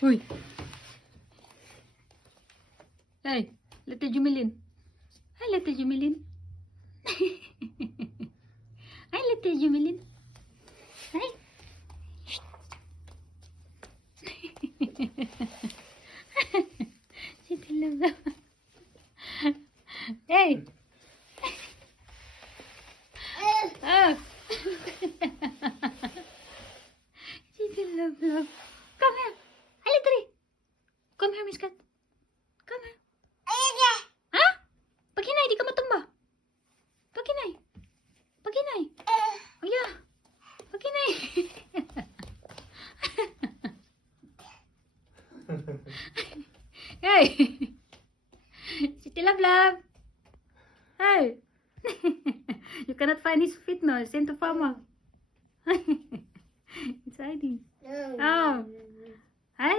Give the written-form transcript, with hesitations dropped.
Uy. Hey, Little Jumilin. Hi, Little Jumilin. Hi, Little Jumilin. Hi. City love. Hey. Oh. City love. Come here. Hi, Little. Come here, Miss Cat. Come here. Ha? Pag hinay, di ka matumba. Pag hinay. Pag hinay. Oh, yeah. Pag hinay. Hey. City love. Hey. You cannot find his feet now. Send to Mama. It's hiding. Oh. Hi.